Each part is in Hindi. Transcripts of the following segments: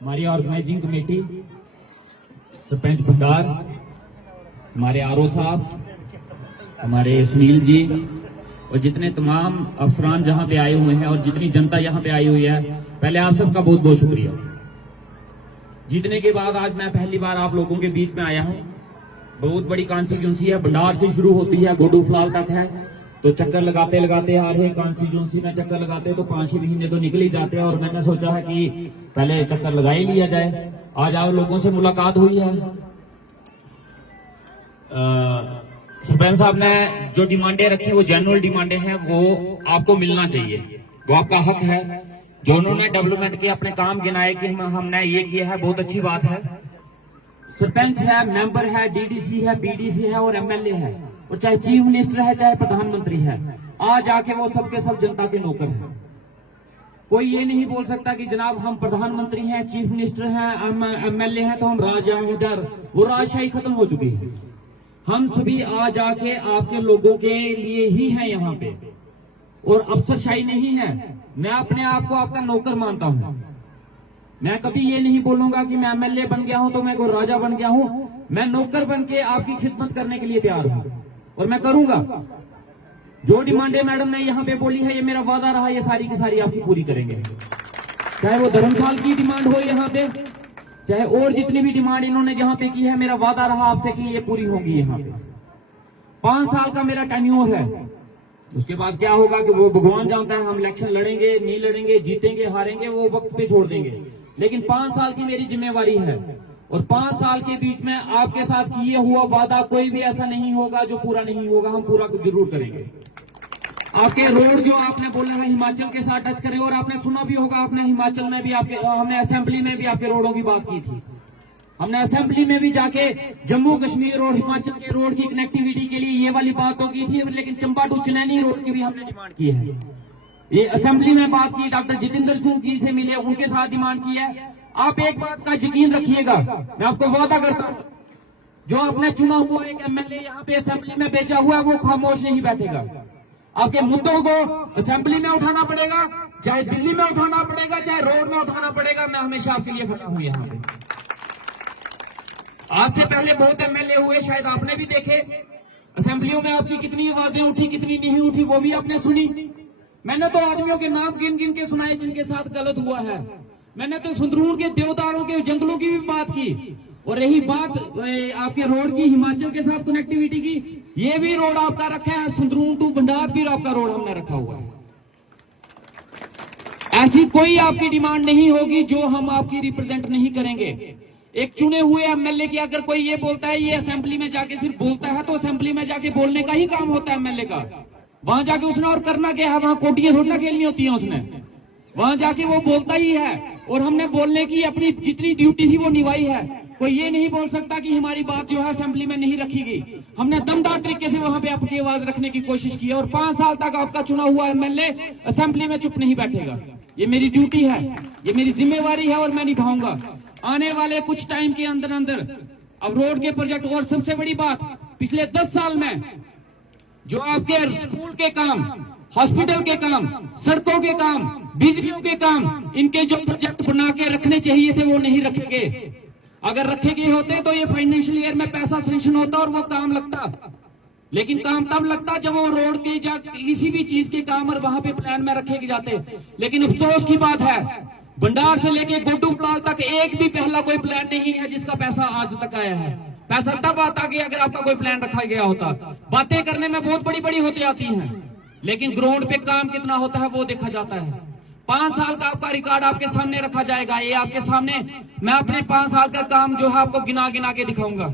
हमारी ऑर्गेनाइजिंग कमेटी, सरपंच भंडार, हमारे आरओ साहब, हमारे सुनील जी और जितने तमाम अफसरान जहां पे आए हुए हैं और जितनी जनता यहां पे आई हुई है, पहले आप सबका बहुत बहुत शुक्रिया। जीतने के बाद आज मैं पहली बार आप लोगों के बीच में आया हूं। बहुत बड़ी कॉन्स्टिट्यूंसी है, भंडार से शुरू होती है, गोडू फलाल तक है। तो चक्कर लगाते लगाते आ रहे कॉन्स्टिट्यूंसी में चक्कर लगाते तो 5 महीने तो निकल ही जाते हैं और मैंने सोचा है कि पहले चक्कर लगा ही लिया जाए। आज आप लोगों से मुलाकात हुई है। सरपंच साहब ने जो डिमांडें रखी वो जेन्युइन डिमांडें हैं, वो आपको मिलना चाहिए, वो आपका हक है। जो उन्होंने डेवलपमेंट के अपने काम गिनाए कि हमने ये किया है, बहुत अच्छी बात है। सरपंच है, मेंबर है, डीडीसी है, पीडीसी है और एमएलए है, और चाहे चीफ मिनिस्टर है चाहे प्रधानमंत्री है, आज आके वो सबके सब जनता के नौकर हैं। कोई ये नहीं बोल सकता कि जनाब हम प्रधानमंत्री हैं, चीफ मिनिस्टर हैं, एमएलए हैं तो हम राजा हैं इधर। वो राजशाही खत्म हो चुकी है। हम सभी आज आके आपके लोगों के लिए ही हैं यहाँ पे, और अफसरशाही नहीं है। मैं अपने आप को आपका नौकर मानता हूँ। मैं कभी ये नहीं बोलूंगा कि मैं एमएलए बन गया हूं तो मैं कोई राजा बन गया हूं। मैं नौकर बन के आपकी खिदमत करने के लिए तैयार हूं और मैं करूंगा। जो डिमांडें मैडम ने यहाँ पे बोली है, ये मेरा वादा रहा, ये सारी की सारी आपकी पूरी करेंगे। चाहे वो धर्मशाल की डिमांड हो यहाँ पे, चाहे और जितनी भी डिमांड इन्होंने यहाँ पे की है, मेरा वादा रहा आपसे कि ये पूरी होगी। यहाँ पे 5 साल का मेरा टेन्योर है। उसके बाद क्या होगा कि वो भगवान जानता है। हम इलेक्शन लड़ेंगे नहीं लड़ेंगे, जीतेंगे हारेंगे, वो वक्त पे छोड़ देंगे। लेकिन 5 साल की मेरी जिम्मेवारी है और 5 साल के बीच में आपके साथ किए हुआ वादा कोई भी ऐसा नहीं होगा जो पूरा नहीं होगा। हम पूरा जरूर करेंगे। आपके रोड जो आपने बोले हैं हिमाचल के साथ टच करें, और आपने सुना भी होगा, आपने हिमाचल में भी आपके, हमने असेंबली में भी आपके रोडों की बात की थी। हमने असेंबली में भी जाके जम्मू कश्मीर और हिमाचल के रोड की कनेक्टिविटी के लिए ये वाली बात तो की थी, लेकिन चंबा टू चनैनी रोड की भी हमने डिमांड की है। ये असेंबली में बात की, डॉक्टर जितेंद्र सिंह जी से मिले, उनके साथ डिमांड की है। आप एक बात का यकीन रखिएगा, मैं आपको वादा करता हूं, जो आपने चुना हुआ एक एमएलए यहाँ पे असेंबली में भेजा हुआ है, वो खामोश नहीं बैठेगा। आपके मुद्दों को असेंबली में उठाना पड़ेगा, चाहे दिल्ली में उठाना पड़ेगा, चाहे रोड में उठाना पड़ेगा। मैं हमेशा आपके लिए खड़ा हूं यहाँ पे। आज से पहले बहुत एमएलए हुए, शायद आपने भी देखे। असेंबलियों में आपकी कितनी आवाजें उठी, कितनी नहीं उठी, वो भी आपने सुनी। मैंने तो आदमियों के नाम गिन गिन के सुनाए जिनके साथ गलत हुआ है। मैंने तो संदरूर के देवदारों के जंगलों की भी बात की। और रही बात आपके रोड की, हिमाचल के साथ कनेक्टिविटी की, ये भी रोड आपका रखा है, संदरूर टू भंडार भी आपका रोड हमने रखा हुआ है। ऐसी कोई आपकी डिमांड नहीं होगी जो हम आपकी रिप्रेजेंट नहीं करेंगे। एक चुने हुए एमएलए की अगर कोई ये बोलता है, ये असेंबली में जाके सिर्फ बोलता है, तो असेंबली में जाके बोलने का ही काम होता है एमएलए का। वहां जाके उसने और करना क्या है? वहां कोटियां थोड़ी ना खेलनी होती है उसने। वहां जाके वो बोलता ही है, और हमने बोलने की अपनी जितनी ड्यूटी थी वो निभाई है। कोई ये नहीं बोल सकता कि हमारी बात जो है असेंबली में नहीं रखी गई। हमने दमदार तरीके से वहां पे अपनी आवाज रखने की कोशिश की है, और 5 साल तक आपका चुना हुआ एमएलए असेंबली में चुप नहीं बैठेगा। ये मेरी ड्यूटी है, ये मेरी जिम्मेवारी है और मैं निभाऊंगा। आने वाले कुछ टाइम के अंदर अंदर अब रोड के प्रोजेक्ट, और सबसे बड़ी बात, पिछले 10 साल में जो आपके स्कूल के काम, हॉस्पिटल के काम, सड़कों के काम, बिजलियों के काम, इनके जो प्रोजेक्ट बना के रखने चाहिए थे वो नहीं रखे गए। अगर रखे गए होते तो ये फाइनेंशियल ईयर में पैसा सैंक्शन होता और वो काम लगता। लेकिन काम तब लगता जब वो रोड के किसी भी चीज के काम और वहां पे प्लान में रखे जाते। लेकिन अफसोस की बात है, भंडार से लेके गोडू प्लाल तक एक भी पहला कोई प्लान नहीं है जिसका पैसा आज तक आया है। पैसा तब आता कि अगर आपका कोई प्लान रखा गया होता। बातें करने में बहुत बड़ी बड़ी होती आती हैं, लेकिन ग्राउंड पे काम कितना होता है वो देखा जाता है। 5 साल का आपका रिकॉर्ड आपके सामने रखा जाएगा। ये आपके सामने मैं अपने 5 साल का काम जो है आपको गिना गिना के दिखाऊंगा।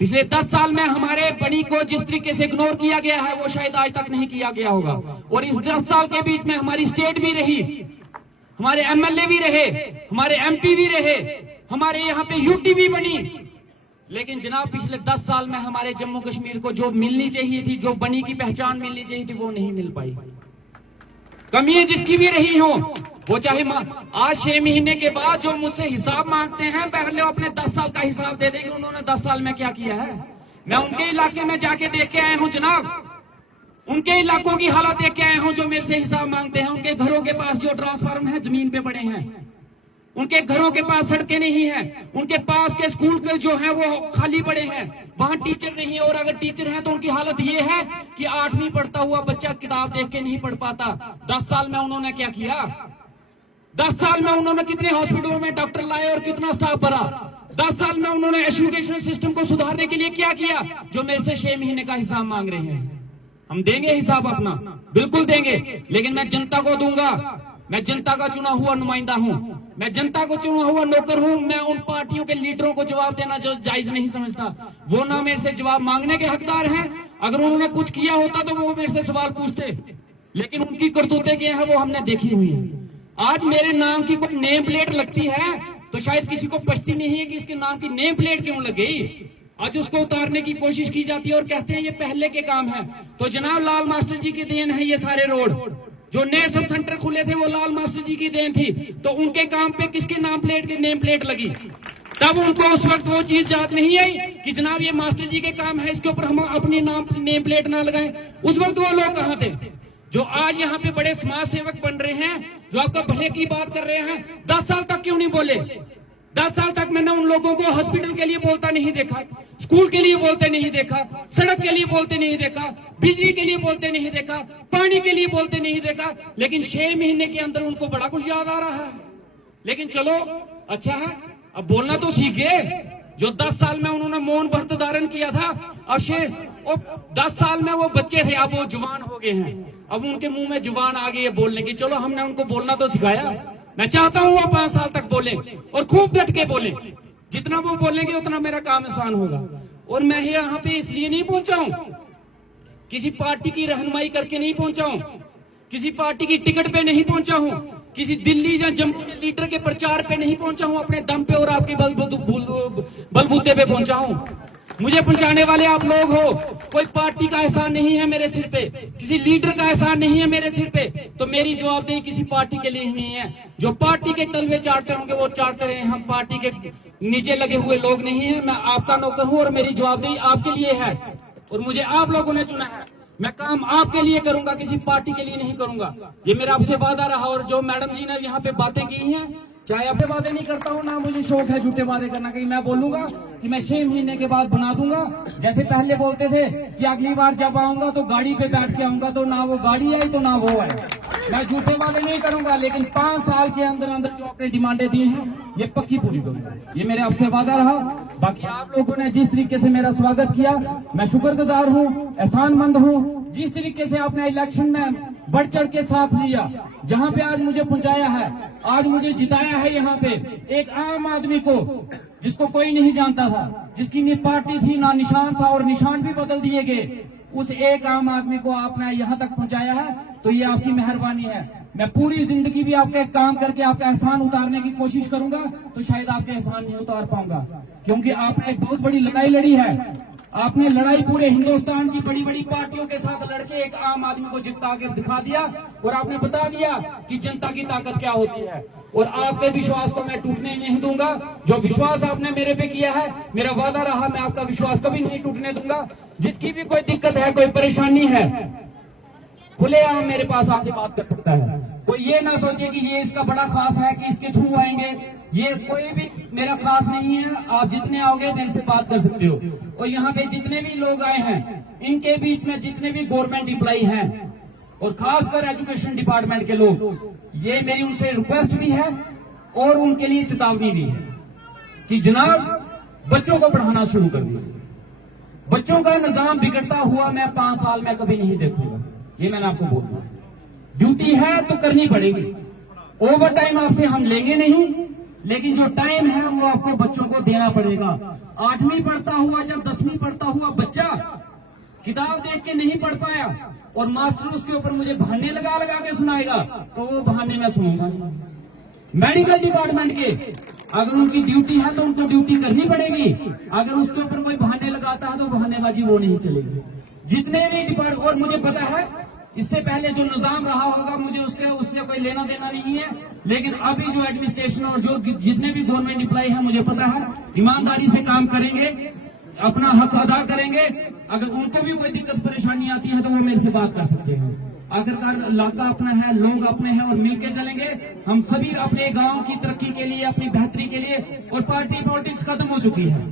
पिछले 10 साल में हमारे बनी को जिस तरीके से इग्नोर किया गया है वो शायद आज तक नहीं किया गया होगा। और इस 10 साल के बीच में हमारी स्टेट भी रही, हमारे एमएलए भी रहे, हमारे एमपी भी रहे, हमारे यहाँ पे यूटी भी बनी। लेकिन जनाब पिछले 10 साल में हमारे जम्मू कश्मीर को जो मिलनी चाहिए थी, जो बनी की पहचान मिलनी चाहिए थी, वो नहीं मिल पाई। कमियां जिसकी भी रही हो, वो चाहे आज 6 महीने के बाद जो मुझसे हिसाब मांगते हैं, पहले अपने 10 साल का हिसाब दे देंगे उन्होंने 10 साल में क्या किया है। मैं उनके इलाके में जाके देख के आया हूं जनाब, उनके इलाकों की हालत देख के आया हूं जो मेरे से हिसाब मांगते हैं। उनके घरों के पास जो ट्रांसफार्मर है जमीन पे पड़े हैं। उनके घरों के पास सड़कें नहीं है, उनके पास के स्कूल के जो है वो खाली पड़े हैं, वहां टीचर नहीं है, और अगर टीचर हैं तो उनकी हालत ये है कि 8वीं पढ़ता हुआ बच्चा किताब देख के नहीं पढ़ पाता। 10 साल में उन्होंने क्या किया? 10 साल में उन्होंने कितने हॉस्पिटलों में डॉक्टर लाए और कितना स्टाफ भरा? 10 साल में उन्होंने एजुकेशन सिस्टम को सुधारने के लिए क्या किया? जो मेरे से 6 महीने का हिसाब मांग रहे हैं, हम देंगे हिसाब अपना, बिल्कुल देंगे, लेकिन मैं जनता को दूंगा। मैं जनता का चुना हुआ नुमाइंदा हूं, मैं जनता को चुना हुआ नौकर हूं। मैं उन पार्टियों के लीडरों को जवाब देना जो जायज नहीं समझता, वो ना मेरे से जवाब मांगने के हकदार हैं। अगर उन्होंने कुछ किया होता तो वो मेरे से सवाल पूछते, लेकिन उनकी करतूतें क्या है वो हमने देखी हुई है। आज मेरे नाम की कोई नेम प्लेट लगती है तो शायद किसी को पछती नहीं है कि इसके नाम की नेम प्लेट क्यों लग गई। आज उसको उतारने की कोशिश की जाती है और कहते हैं ये पहले के काम है। तो जनाब लाल मास्टर जी की देन है ये सारे रोड, जो नए सब सेंटर खुले थे वो लाल मास्टर जी की देन थी। तो उनके काम पे किसके नाम प्लेट की नेम प्लेट लगी? तब उनको उस वक्त वो चीज याद नहीं आई कि जनाब ये मास्टर जी के काम है, इसके ऊपर हम अपनी नाम नेम प्लेट ना लगाएं। उस वक्त वो लोग कहाँ थे जो आज यहाँ पे बड़े समाज सेवक बन रहे हैं, जो आपका भले की बात कर रहे हैं? 10 साल तक क्यों नहीं बोले? 10 साल तक मैंने उन लोगों को हॉस्पिटल के लिए बोलता नहीं देखा, स्कूल के लिए बोलते नहीं देखा, सड़क के लिए बोलते नहीं देखा, बिजली के लिए बोलते नहीं देखा, पानी के लिए बोलते नहीं देखा। लेकिन 6 महीने के अंदर उनको बड़ा कुछ याद आ रहा है। लेकिन चलो अच्छा है, अब बोलना तो सीख गए। जो 10 साल में उन्होंने मौन व्रत धारण किया था, अब 10 साल में वो बच्चे थे, अब वो जवान हो गए हैं, अब उनके मुंह में जुबान आ गई है बोलने की। चलो हमने उनको बोलना तो सिखाया। मैं चाहता हूं वो 5 साल तक बोले और खूब डट के बोले। जितना वो बोलेंगे उतना मेरा काम आसान होगा। और मैं यहाँ पे इसलिए नहीं पहुंचा हूं, किसी पार्टी की रहनुमाई करके नहीं पहुंचा हूं, किसी पार्टी की टिकट पे नहीं पहुंचा हूं, किसी दिल्ली या जम्मू के लीडर के प्रचार पे नहीं पहुंचा हूं, अपने दम पे और आपके बलबूते पे पहुंचा हूं। मुझे पहुंचाने वाले आप लोग हो। कोई पार्टी का एहसान नहीं है मेरे सिर पे, किसी लीडर का एहसान नहीं है मेरे सिर पे। तो मेरी जवाबदेही किसी पार्टी के लिए नहीं है। जो पार्टी के तलवे चाटते होंगे वो चाटते रहे, हम पार्टी के नीचे लगे हुए लोग नहीं है। मैं आपका नौकर हूं और मेरी जवाबदेही आपके लिए है और मुझे आप लोगों ने चुना है। मैं काम आपके लिए करूंगा, किसी पार्टी के लिए नहीं करूंगा। ये मेरा आपसे वादा रहा। और जो मैडम जी ने यहाँ पे बातें की हैं, चाहे अपने वादे नहीं करता हूँ, ना मुझे शौक है झूठे वादे करना। कहीं मैं बोलूंगा कि मैं 6 महीने के बाद बना दूंगा, जैसे पहले बोलते थे कि अगली बार जब आऊंगा तो गाड़ी पे बैठ के आऊंगा, तो ना वो गाड़ी आई तो ना वो आए। मैं झूठे वादे नहीं करूंगा, लेकिन 5 साल के अंदर अंदर जो आपने डिमांडें दी हैं ये पक्की पूरी करूंगा। ये मेरे आपसे वादा रहा। बाकी आप लोगों ने जिस तरीके से मेरा स्वागत किया, मैं शुक्रगुजार हूँ, एहसानमंद हूँ। जिस तरीके से आपने इलेक्शन में बढ़ चढ़ के साथ लिया, जहां पे आज मुझे पहुंचाया है, आज मुझे जिताया है यहाँ पे, एक आम आदमी को जिसको कोई नहीं जानता था, जिसकी न पार्टी थी ना निशान था और निशान भी बदल दिए गए, उस एक आम आदमी को आपने यहाँ तक पहुंचाया है, तो ये आपकी मेहरबानी है। मैं पूरी जिंदगी भी आपके काम करके आपका एहसान उतारने की कोशिश करूंगा, तो शायद आपके एहसान नहीं उतार पाऊंगा, क्योंकि आपने एक बहुत बड़ी लड़ाई लड़ी है। आपने लड़ाई पूरे हिंदुस्तान की बड़ी बड़ी पार्टियों के साथ लड़के एक आम आदमी को जिता के दिखा दिया और आपने बता दिया कि जनता की ताकत क्या होती है। और आपके विश्वास को मैं टूटने नहीं दूंगा। जो विश्वास आपने मेरे पे किया है, मेरा वादा रहा, मैं आपका विश्वास कभी नहीं टूटने दूंगा। जिसकी भी कोई दिक्कत है, कोई परेशानी है, खुलेआम मेरे पास आके बात कर सकता है। कोई ये ना सोचे कि ये इसका बड़ा खास है कि इसके थ्रू आएंगे, ये कोई भी मेरा खास नहीं है। आप जितने आओगे मेरे से बात कर सकते हो। और यहाँ पे जितने भी लोग आए हैं, इनके बीच में जितने भी गवर्नमेंट एम्प्लॉई हैं और खासकर एजुकेशन डिपार्टमेंट के लोग, ये मेरी उनसे रिक्वेस्ट भी है और उनके लिए चेतावनी भी है कि जनाब बच्चों को पढ़ाना शुरू कर दीजिए। बच्चों का निजाम बिगड़ता हुआ मैं 5 साल में कभी नहीं देखूंगा, ये मैंने आपको बोल दिया। ड्यूटी है तो करनी पड़ेगी। ओवर टाइम आपसे हम लेंगे नहीं, लेकिन जो टाइम है वो आपको बच्चों को देना पड़ेगा। 8वीं पढ़ता हुआ जब 10वीं पढ़ता हुआ बच्चा किताब देख के नहीं पढ़ पाया और मास्टर उसके ऊपर मुझे बहाने लगा लगा के सुनाएगा, तो वो बहाने मैं सुनूंगा। मेडिकल डिपार्टमेंट के अगर उनकी ड्यूटी है तो उनको ड्यूटी करनी पड़ेगी। अगर उसके ऊपर कोई बहाने लगाता है तो बहानेबाजी वो नहीं चलेगी। जितने भी डिपार्टमेंट, और मुझे पता है इससे पहले जो निजाम रहा होगा मुझे उससे कोई लेना देना नहीं है, लेकिन अभी जो एडमिनिस्ट्रेशन और जो जितने भी गवर्नमेंट एम्प्लॉय है, मुझे पता है ईमानदारी से काम करेंगे, अपना हक अदा करेंगे। अगर उनको भी कोई दिक्कत परेशानी आती है तो वो मेरे से बात कर सकते हैं। आखिरकार इलाका अपना है, लोग अपने हैं और मिलकर चलेंगे। हम सभी अपने गांव की तरक्की के लिए, अपनी बेहतरी के लिए, और पार्टी पॉलिटिक्स खत्म हो चुकी है।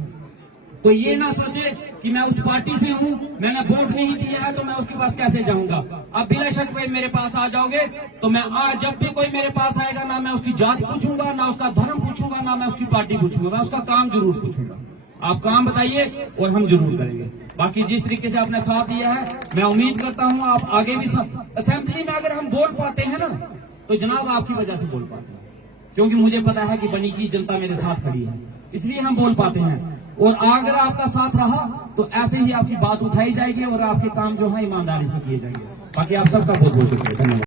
तो ये ना सोचे कि मैं उस पार्टी से हूं, मैंने वोट नहीं दिया है तो मैं उसके पास कैसे जाऊंगा। अब बिला शक कोई मेरे पास आ जाओगे तो मैं जब भी कोई मेरे पास आएगा, ना मैं उसकी जात पूछूंगा, ना उसका धर्म पूछूंगा, ना मैं उसकी पार्टी पूछूंगा, मैं उसका काम जरूर पूछूंगा। आप काम बताइए और हम जरूर करेंगे। बाकी जिस तरीके से आपने साथ दिया है, मैं उम्मीद करता हूं आप आगे भी सब असेंबली में अगर हम बोल पाते हैं ना, तो जनाब आपकी वजह से बोल पाते हैं, क्योंकि मुझे पता है कि बनी की जनता मेरे साथ खड़ी है, इसलिए हम बोल पाते हैं। और अगर आपका साथ रहा तो ऐसे ही आपकी बात उठाई जाएगी और आपके काम जो है ईमानदारी से किए जाएंगे। बाकी आप सबका बहुत बहुत शुक्रिया, धन्यवाद।